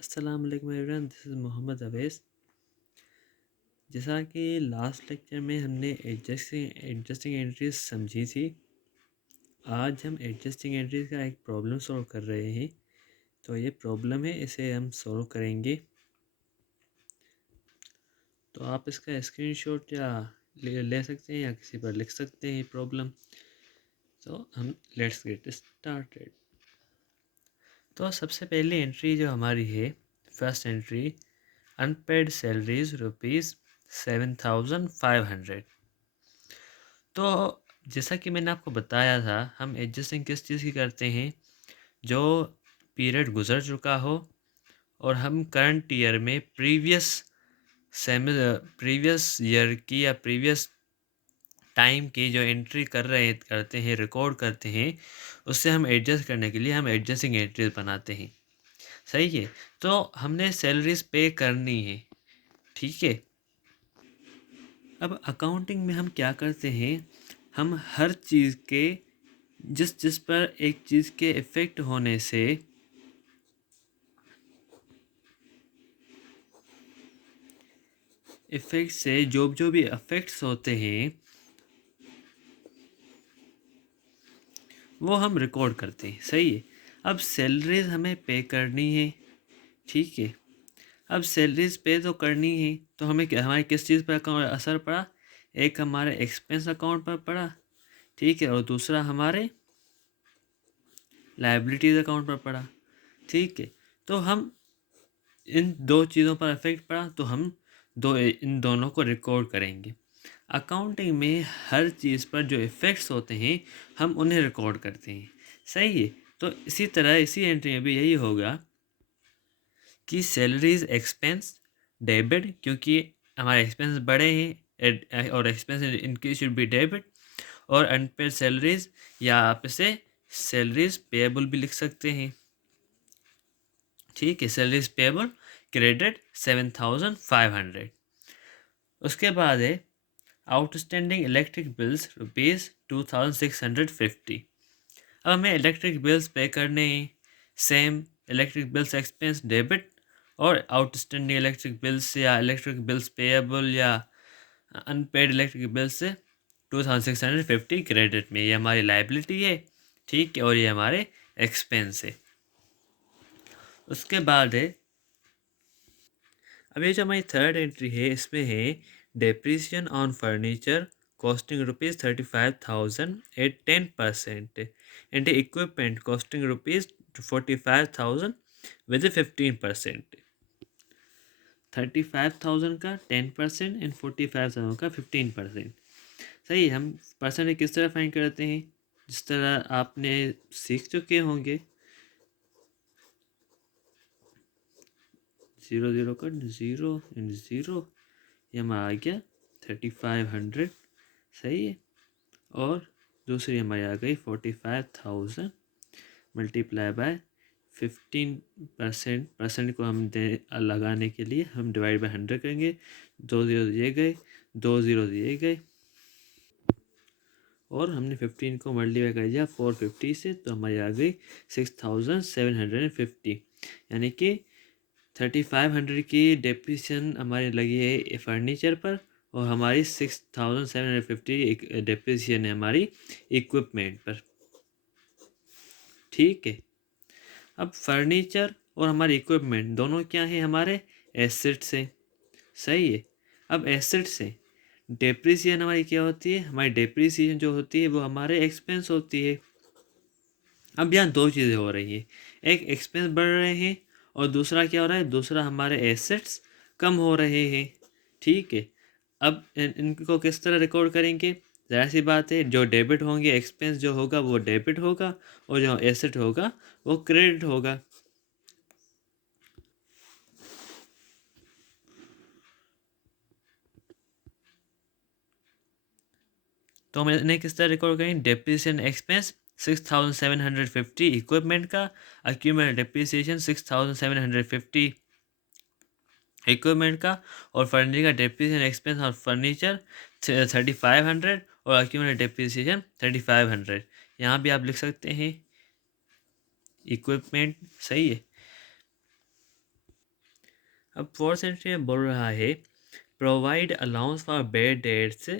अस्सलाम वालेकुम everyone, this is Mohammad Awais. जैसा कि लास्ट लेक्चर में हमने एडजस्टिंग एंट्रीज समझी थी, आज हम एडजस्टिंग एंट्रीज का एक प्रॉब्लम सॉल्व कर रहे हैं। तो ये प्रॉब्लम है, इसे हम सॉल्व करेंगे। तो आप इसका स्क्रीनशॉट या ले सकते हैं या किसी पर लिख सकते हैं प्रॉब्लम। तो हम लेट्स गेट स्टार्टेड। तो सबसे पहली एंट्री जो हमारी है, फर्स्ट एंट्री, अनपेड सैलरीज ₹7,500। तो जैसा कि मैंने आपको बताया था, हम एडजस्टिंग किस चीज़ की करते हैं, जो पीरियड गुजर चुका हो और हम करंट ईयर में प्रीवियस ईयर की या प्रीवियस टाइम की जो एंट्री करते हैं, रिकॉर्ड करते हैं, उससे हम एडजस्ट करने के लिए हम एडजस्टिंग एंट्रीज बनाते हैं। सही है। तो हमने सैलरीज पे करनी है, ठीक है। अब अकाउंटिंग में हम क्या करते हैं, हम हर चीज़ के जिस पर एक चीज़ के इफ़ेक्ट होने से जो जो भी इफ़ेक्ट्स होते हैं वो हम रिकॉर्ड करते हैं। सही है। अब सैलरीज हमें पे करनी है, ठीक है। अब सैलरीज पे तो करनी है, तो हमें हमारे किस चीज़ पर असर पड़ा, एक हमारे एक्सपेंस अकाउंट पर पड़ा, ठीक है, और दूसरा हमारे लायबिलिटीज़ अकाउंट पर पड़ा, ठीक है। तो हम इन दो चीज़ों पर इफेक्ट पड़ा, तो हम इन दोनों को रिकॉर्ड करेंगे। अकाउंटिंग में हर चीज़ पर जो इफ़ेक्ट्स होते हैं हम उन्हें रिकॉर्ड करते हैं। सही है। तो इसी तरह इसी एंट्री में भी यही होगा कि सैलरीज एक्सपेंस डेबिट, क्योंकि हमारे एक्सपेंस बड़े हैं और एक्सपेंस इनकी शुड बी डेबिट। और अनपेड सैलरीज, या आप इसे सैलरीज पेएबल भी लिख सकते हैं, ठीक है। Salaries payable credit 7,500। उसके बाद है आउटस्टैंडिंग इलेक्ट्रिक बिल्स ₹2,650। अब हमें इलेक्ट्रिक बिल्स पे करने हैं, same electric bills expense debit, और आउटस्टैंडिंग इलेक्ट्रिक बिल्स या इलेक्ट्रिक बिल्स पेएबल या अनपेड इलेक्ट्रिक बिल्स से 2,650 क्रेडिट में। ये हमारी लाइबिलिटी है, ठीक है, और ये हमारे एक्सपेंस है। उसके बाद है, अब ये जो हमारी थर्ड एंट्री है, इसमें है depreciation on furniture costing ₹35,000 at 10% and equipment costing ₹45,000 with 15%। 35,000 का 10% एंड 45,000 का 15%। सही है। हम परसेंटेज किस तरह फाइंड करते हैं, जिस तरह आपने सीख चुके होंगे। 0 का 0 एंड 0, ये हमारा आ गया 3,500। सही है। और दूसरी हमारी आ गई 45,000 मल्टीप्लाई बाय 15%। परसेंट को हम लगाने के लिए हम डिवाइड बाय 100 करेंगे। 2 जीरो दिए गए, 2 जीरो दिए गए, और हमने 15 को मल्टीप्लाई कर दिया 450 से, तो हमारी आ गई 6,750। यानी कि 3,500 की डेप्रिसिएशन हमारी लगी है फर्नीचर पर, और हमारी 6,750 डेप्रिसिएशन है हमारी इक्विपमेंट पर, ठीक है। अब फर्नीचर और हमारे इक्विपमेंट दोनों क्या है, हमारे एसेट से। सही है। अब एसेट से डेप्रिसिएशन हमारी क्या होती है, हमारी डेप्रिसिएशन जो होती है वो हमारे एक्सपेंस होती है। अब यहाँ दो चीज़ें हो रही है, एक एक्सपेंस बढ़ रहे हैं और दूसरा क्या हो रहा है, दूसरा हमारे एसेट्स कम हो रहे हैं, ठीक है। अब इनको किस तरह रिकॉर्ड करेंगे, ज़ाहिर सी बात है, जो डेबिट होंगे, एक्सपेंस जो होगा वो डेबिट होगा, और जो एसेट होगा वो क्रेडिट होगा। तो हम इन्हें किस तरह रिकॉर्ड करेंगे, डेप्रिसिएशन एक्सपेंस 6,750 इक्विपमेंट का, अक्यूमुलेटेड डेप्रिसिएशन 6,750 इक्विपमेंट का, और फर्नीचर का डेप्रिसिएशन एक्सपेंस और फर्नीचर 3,500, और अक्यूमुलेटेड डेप्रिसिएशन 3,500। यहाँ भी आप लिख सकते हैं इक्विपमेंट। सही है। अब 4 में बोल रहा है provide allowance for bad debts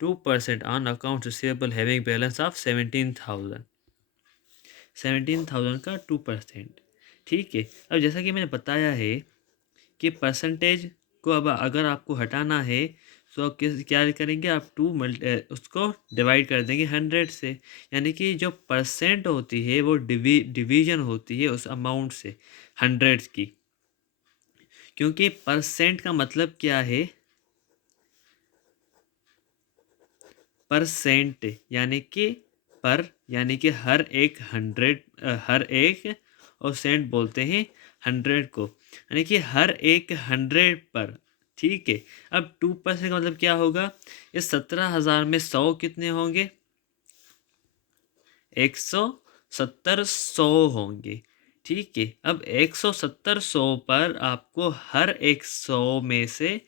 2% on account receivable having balance of 17,000 का 2%। ठीक है, अब जैसा कि मैंने बताया है कि परसेंटेज को अब अगर आपको हटाना है तो किस क्या करेंगे आप उसको डिवाइड कर देंगे 100 से, यानी कि जो परसेंट होती है वो डिवीजन होती है उस अमाउंट से 100 की, क्योंकि परसेंट का मतलब क्या है, परसेंट यानी कि हर एक 100 और सेंट बोलते हैं 100 को, यानी कि हर एक 100 पर। ठीक है, अब 2% का मतलब क्या होगा, इस 17,000 में 100 कितने होंगे, 170 होंगे। ठीक है, अब 170 पर आपको हर एक 100 में से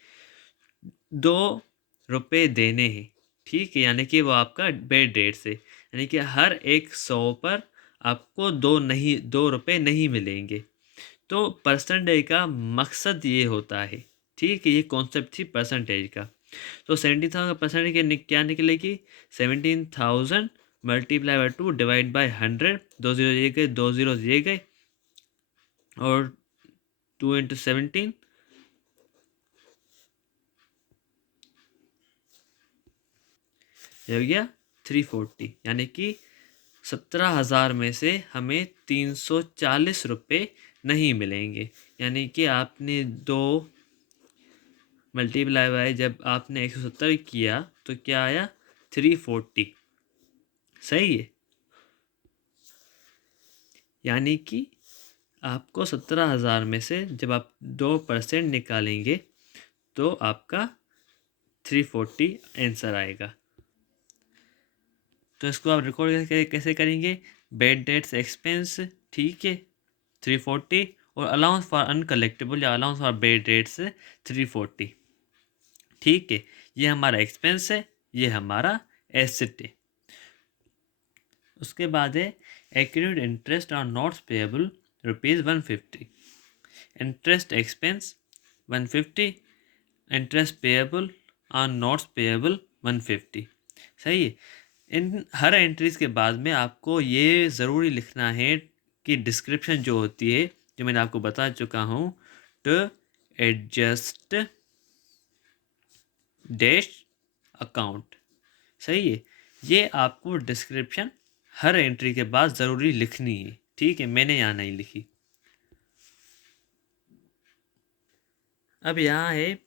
2 रुपये देने हैं। ठीक है, यानी कि वो आपका बेड रेट से, यानी कि हर एक 100 पर आपको 2 रुपये नहीं मिलेंगे। तो परसेंटेज का मकसद ये होता है। ठीक है, ये कॉन्सेप्ट थी परसेंटेज का। तो 17,000 का परसेंटेज क्या निकलेगी, 17,000 मल्टीप्लाई बाई 2 डिवाइड बाई 100, 2 0 ये गए, 2 0 ये गए, और 2 × 17 हो गया 340, यानी कि 17,000 में से हमें 340 नहीं मिलेंगे। यानी कि आपने 2 मल्टीप्लाई बाय जब आपने 170 किया तो क्या आया, 340। सही है, यानी कि आपको 17,000 में से जब आप 2% निकालेंगे तो आपका 340 आंसर आएगा। तो इसको आप रिकॉर्ड कैसे करेंगे, बेड डेट्स एक्सपेंस, ठीक है 340, और अलाउंस फॉर अनकलेक्टेबल या अलाउंस फॉर बेड डेट्स 340। ठीक है, ये हमारा एक्सपेंस है, ये हमारा एसेट है। उसके बाद है accurate interest on notes payable ₹150, interest expense 150, interest payable on notes payable 150। सही है, इन हर एंट्रीज के बाद में आपको ये ज़रूरी लिखना है कि डिस्क्रिप्शन जो होती है, जो मैंने आपको बता चुका हूँ, टू एडजस्ट डैश अकाउंट। सही है, ये आपको डिस्क्रिप्शन हर एंट्री के बाद ज़रूरी लिखनी है। ठीक है, मैंने यहाँ नहीं लिखी। अब यहाँ है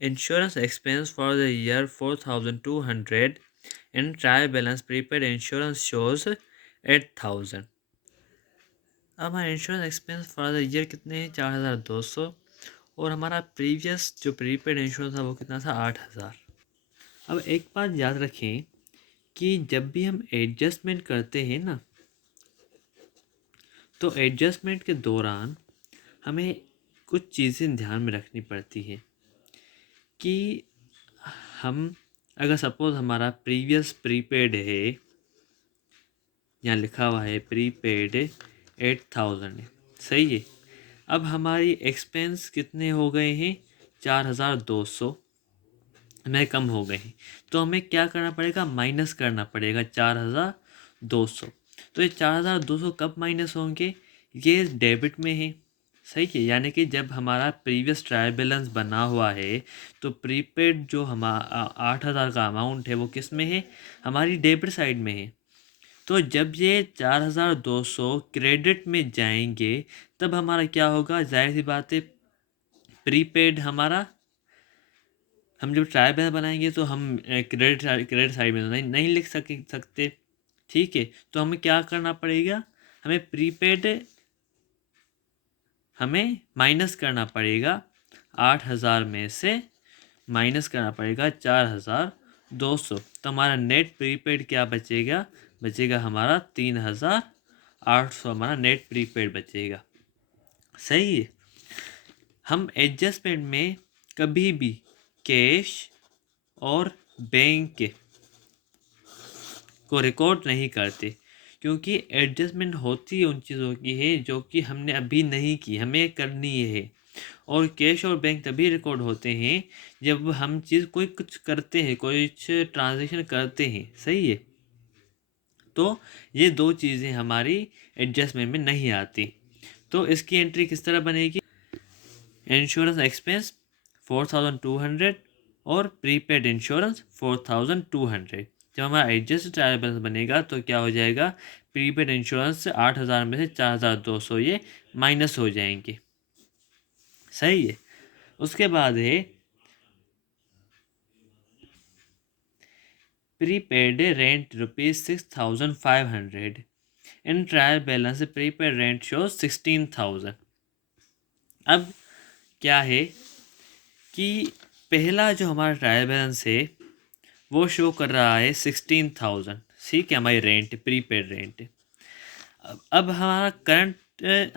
insurance expense for the year 4,200 and trial balance prepaid insurance shows 8,000। अब हमारा insurance expense for the year कितने हैं, 4,200, और हमारा प्रीवियस जो प्रीपेड इंश्योरेंस था वो कितना था, 8,000। अब एक बात याद रखें कि जब भी हम एडजस्टमेंट करते हैं ना, तो एडजस्टमेंट के दौरान हमें कुछ चीज़ें ध्यान में रखनी पड़ती है कि हम अगर सपोज़ हमारा प्रीवियस प्रीपेड है, यहाँ लिखा हुआ है प्रीपेड 8,000 है, सही है। अब हमारी एक्सपेंस कितने हो गए हैं, 4,200 में कम हो गए हैं, तो हमें क्या करना पड़ेगा, माइनस करना पड़ेगा 4,200। तो ये 4,200 कब माइनस होंगे, ये डेबिट में है। सही है, यानी कि जब हमारा प्रीवियस ट्रायल बैलेंस बना हुआ है तो प्रीपेड जो 8,000 का अमाउंट है वो किस में है, हमारी डेबिट साइड में है। तो जब ये 4,200 क्रेडिट में जाएंगे तब हमारा क्या होगा, जाहिर सी बात है प्रीपेड हमारा, हम जब ट्रायल बैलेंस बनाएंगे तो हम क्रेडिट साइड में नहीं लिख सकते। ठीक है, तो हमें क्या करना पड़ेगा, हमें प्रीपेड हमें माइनस करना पड़ेगा, 8,000 में से माइनस करना पड़ेगा 4,200, तो हमारा नेट प्रीपेड क्या बचेगा, बचेगा हमारा 3,800, हमारा नेट प्रीपेड बचेगा। सही है, हम एडजस्टमेंट में कभी भी कैश और बैंक को रिकॉर्ड नहीं करते, क्योंकि एडजस्टमेंट होती उन चीज़ों की है जो कि हमने अभी नहीं की, हमें करनी है। और कैश और बैंक तभी रिकॉर्ड होते हैं जब हम कोई कुछ करते हैं, कुछ ट्रांजेक्शन करते हैं। सही है। तो ये दो चीज़ें हमारी एडजस्टमेंट में नहीं आती। तो इसकी एंट्री किस तरह बनेगी? इंश्योरेंस एक्सपेंस 4200 और प्रीपेड इंश्योरेंस 4200। जब हमारा एडजस्ट ट्रायल बैलेंस बनेगा तो क्या हो जाएगा? प्रीपेड इंश्योरेंस से 8000 में से 4200 ये माइनस हो जाएंगे। सही है। उसके बाद है prepaid rent ₹6500। In trial balance prepaid rent show 16000। अब क्या है कि पहला जो हमारा ट्रायल बैलेंस है वो शो कर रहा है 16000। ठीक है, हमारी रेंट, प्रीपेड रेंट। अब हमारा करंट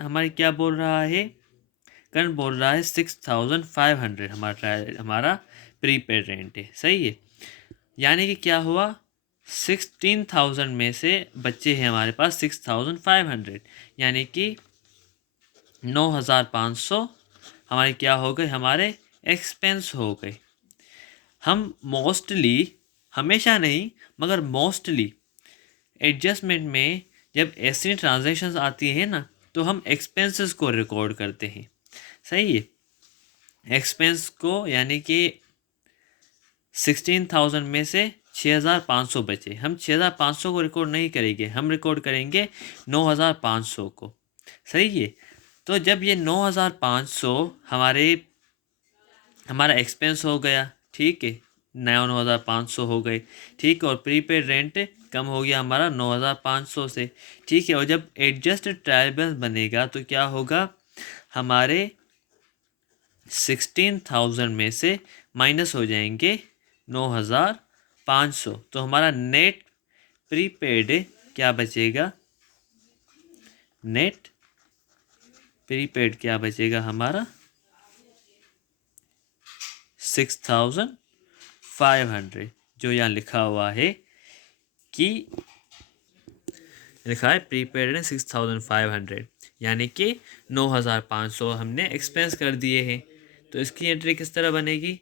हमारी क्या बोल रहा है? करंट बोल रहा है 6500 हमारा प्रीपेड रेंट है। सही है। यानी कि क्या हुआ? 16000 में से बच्चे हैं हमारे पास 6500, यानी कि 9500 हमारे क्या हो गए? हमारे एक्सपेंस हो गए। हम मोस्टली, हमेशा नहीं मगर मोस्टली एडजस्टमेंट में जब ऐसी ट्रांजैक्शंस आती है ना तो हम एक्सपेंसेस को रिकॉर्ड करते हैं। सही है। एक्सपेंस को, यानी कि 16000 में से 6500 बचे, हम 6500 को रिकॉर्ड नहीं करेंगे, हम रिकॉर्ड करेंगे 9500 को। सही है। तो जब ये 9500 हमारा एक्सपेंस हो गया, ठीक है, 9500 हो गए, ठीक है, और प्रीपेड रेंट कम हो गया हमारा 9500 से, ठीक है। और जब एडजस्ट ट्रायल बैलेंस बनेगा तो क्या होगा? हमारे 16000 में से माइनस हो जाएंगे 9500, तो हमारा नेट प्रीपेड क्या बचेगा? नेट प्रीपेड क्या बचेगा हमारा? 6500, जो यहाँ लिखा हुआ है कि लिखा है प्रीपेड है 6500, यानी कि 9500 हमने एक्सपेंस कर दिए हैं। तो इसकी एंट्री किस तरह बनेगी?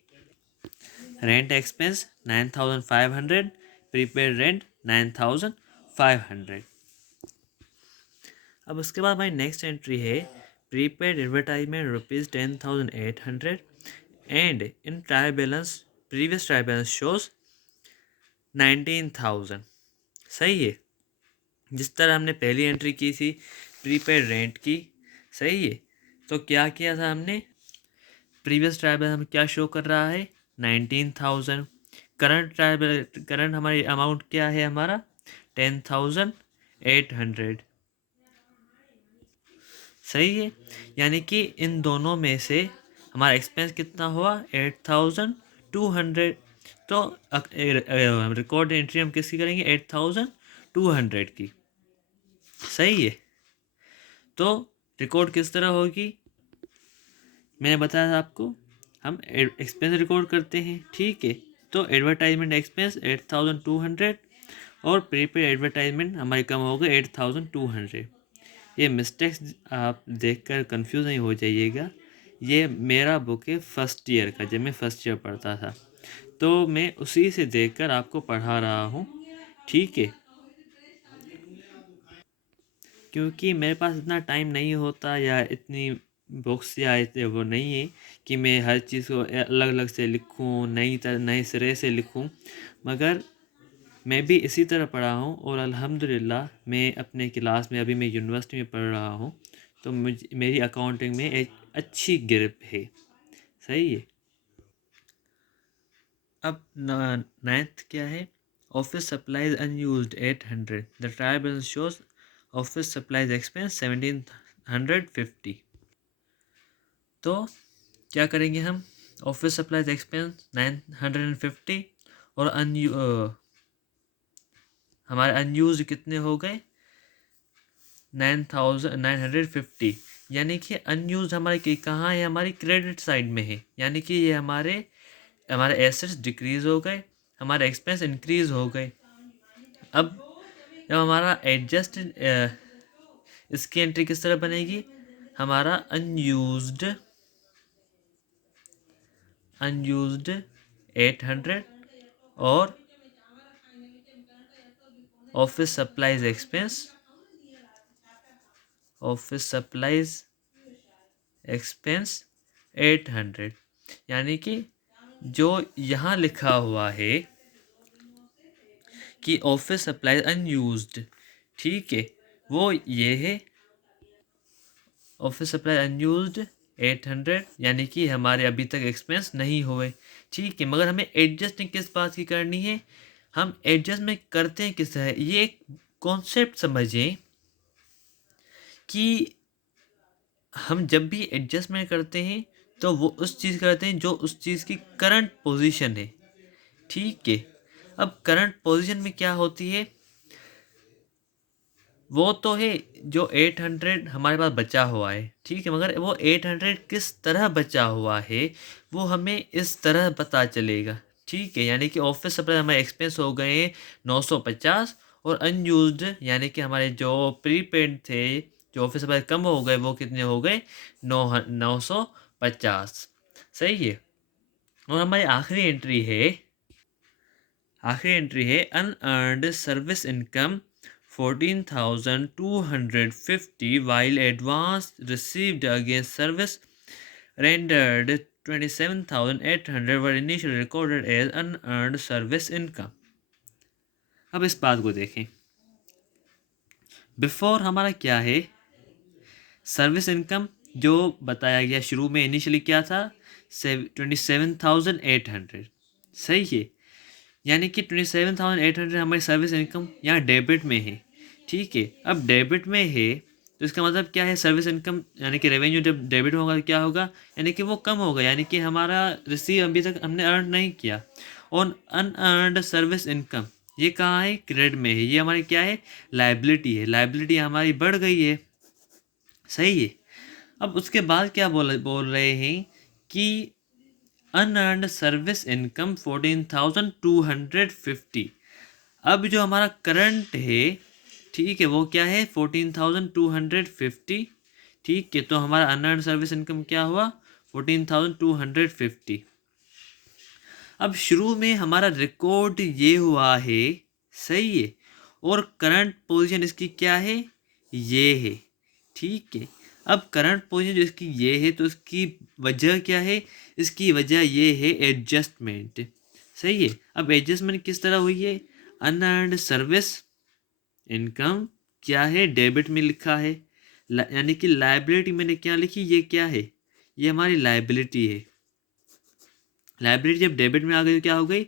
Rent expense 9500, prepaid rent 9500। अब उसके बाद हमारी नेक्स्ट एंट्री है prepaid advertisement ₹10,800 and in trial balance previous trial balance shows 19,000। सही है। जिस तरह हमने पहली एंट्री की थी प्रीपेड रेंट की। सही है। तो क्या किया था हमने? प्रीवियस ट्रायल बैलेंस हमें क्या शो कर रहा है? 19,000। करंट हमारी अमाउंट क्या है हमारा? 10,800। सही है। यानी कि इन दोनों में से हमारा एक्सपेंस कितना हुआ? 8,200। तो रिकॉर्ड एंट्री हम किसकी करेंगे? 8,200 की। सही है। तो रिकॉर्ड किस तरह होगी? मैंने बताया था आपको, हम एक्सपेंस रिकॉर्ड करते हैं, ठीक है। तो एडवर्टाइजमेंट एक्सपेंस 8,200 और प्रीपेड एडवर्टाइजमेंट हमारी कम हो गए 8,200। ये मिस्टेक्स आप देखकर कंफ्यूज नहीं हो जाइएगा। ये मेरा बुक है फर्स्ट ईयर का, जब मैं फर्स्ट ईयर पढ़ता था, तो मैं उसी से देखकर आपको पढ़ा रहा हूँ, ठीक है। क्योंकि मेरे पास इतना टाइम नहीं होता या इतनी बुक्स या इतने वो नहीं है कि मैं हर चीज़ को अलग अलग से लिखूँ, नए सिरे से लिखूँ। मगर मैं भी इसी तरह पढ़ा हूँ और अल्हम्दुलिल्लाह मैं अपने क्लास में, अभी मैं यूनिवर्सिटी में पढ़ रहा हूँ, तो मेरी अकाउंटिंग में एक अच्छी ग्रिप है। सही है। अब नाइन्थ क्या है? Office supplies unused 800। The trial balance shows office supplies expense 1750। तो क्या करेंगे हम? ऑफिस सप्लाइज एक्सपेंस 950 और हमारे अनयूज कितने हो गए? 9,950। यानी कि अनयूज हमारे कहाँ है? हमारी क्रेडिट साइड में है। यानी कि ये हमारे एसेट्स डिक्रीज हो गए, हमारे एक्सपेंस इंक्रीज हो गए। अब जब हमारा एडजस्ट इसकी एंट्री किस तरह बनेगी? हमारा अनयूज्ड अनयूज्ड 800 और office supplies expense, office supplies expense 800, यानी कि जो यहाँ लिखा हुआ है कि ऑफिस सप्लाईज अनयूज्ड, ठीक है, वो ये है ऑफिस सप्लाई अनयूज्ड 800, यानी कि हमारे अभी तक एक्सपेंस नहीं हुए, ठीक है। मगर हमें एडजस्टिंग किस बात की करनी है, हम एडजस्ट में करते हैं किस तरह, ये एक कॉन्सेप्ट समझें कि हम जब भी एडजस्टमेंट करते हैं तो वो उस चीज़ करते हैं जो उस चीज़ की करंट पोजीशन है, ठीक है। अब करंट पोजीशन में क्या होती है, वो तो है जो 800 हमारे पास बचा हुआ है, ठीक है, मगर वो 800 किस तरह बचा हुआ है वो हमें इस तरह पता चलेगा, ठीक है। यानी कि ऑफिस सप्लाई हमारे एक्सपेंस हो गए हैं 950, और अनयूज्ड यानी कि हमारे जो प्रीपेड थे, जो ऑफिस सप्लाई कम हो गए, वो कितने हो गए, 950, सही है। और हमारी आखिरी एंट्री है unearned service income 14,250, while advance received against service rendered 27,800 were initially recorded as unearned service income। अब इस बात को देखें, बिफोर हमारा क्या है, सर्विस इनकम जो बताया गया शुरू में इनिशियली क्या था, 27,800, सही है। यानी कि 27,800 हमारी सर्विस इनकम यहाँ डेबिट में है, ठीक है। अब डेबिट में है तो इसका मतलब क्या है, सर्विस इनकम यानी कि रेवेन्यू जब डेबिट होगा तो क्या होगा, यानी कि वो कम होगा, यानी कि हमारा रिसीव अभी तक हमने अर्न नहीं किया। और अनअर्नड सर्विस इनकम ये कहाँ है, क्रेडिट में है, ये हमारी क्या है, लाइबिलिटी है, लाइबिलिटी हमारी बढ़ गई है, सही है। अब उसके बाद क्या बोल रहे हैं कि अनअर्नड सर्विस इनकम 14,250, अब जो हमारा करंट है, ठीक है, वो क्या है 14,250, ठीक है। तो हमारा अनअर्नड सर्विस इनकम क्या हुआ, 14,250। अब शुरू में हमारा रिकॉर्ड ये हुआ है, सही है, और करंट पोजीशन इसकी क्या है, ये है, ठीक है। अब करंट पोजीशन जो इसकी ये है तो इसकी वजह क्या है, इसकी वजह ये है एडजस्टमेंट, सही है। अब एडजस्टमेंट किस तरह हुई है, अनअर्नड सर्विस इनकम क्या है, डेबिट में लिखा है, यानी कि लाइबिलिटी मैंने क्या लिखी, ये क्या है, ये हमारी लाइबिलिटी है। लाइबिलिटी जब डेबिट में आ गई तो क्या हो गई,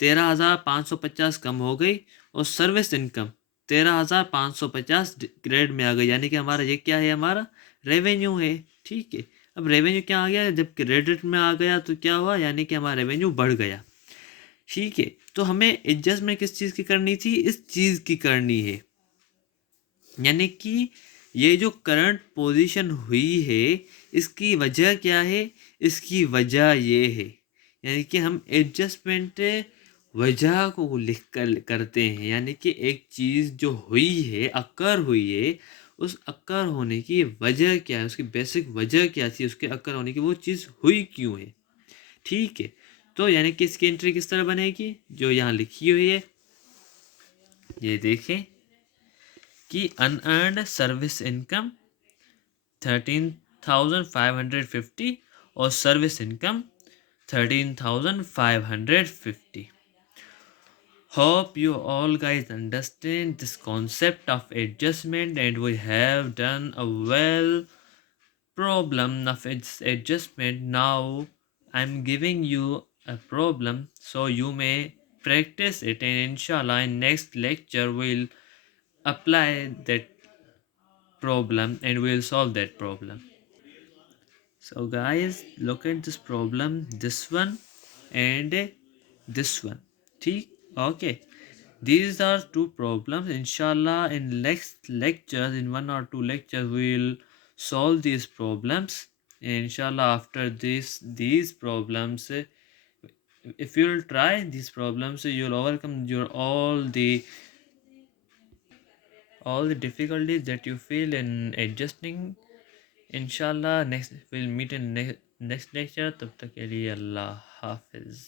13,550 कम हो गई, और सर्विस इनकम 13,550 क्रेडिट में आ गई, यानी कि हमारा ये क्या है, हमारा रेवेन्यू है, ठीक है। अब रेवेन्यू क्या आ गया, जब क्रेडिट में आ गया तो क्या हुआ, यानी कि हमारा रेवेन्यू बढ़ गया, ठीक है। तो हमें एडजस्टमेंट किस चीज़ की करनी थी, इस चीज़ की करनी है, यानी कि ये जो करंट पोजीशन हुई है इसकी वजह क्या है, इसकी वजह ये है, यानी कि हम एडजस्टमेंट वजह को लिख कर करते हैं, यानी कि एक चीज़ जो हुई है, अकर हुई है, उस अकर होने की वजह क्या है, उसकी बेसिक वजह क्या थी, उसके अकर होने की वो चीज़ हुई क्यों है, ठीक है। तो यानी कि इसकी एंट्री किस तरह बनेगी, जो यहाँ लिखी हुई है, ये देखें कि अनअर्न्ड सर्विस इनकम 13,550 और service income 13,550। Hope you all guys understand this concept of adjustment, and we have done a well problem of its adjustment. Now I'm giving you a problem so you may practice it, and inshallah in next lecture we'll apply that problem and we'll solve that problem. So guys, look at this problem, this one and this one. ठीक, okay. These are two problems. Inshallah, in next lectures, in one or two lectures, we will solve these problems. And inshallah, after these problems, if you will try these problems, you will overcome your all the difficulties that you feel in adjusting इंशाल्लाह next will meet in next lecture. तब तक के लिए अल्लाह हाफिज़।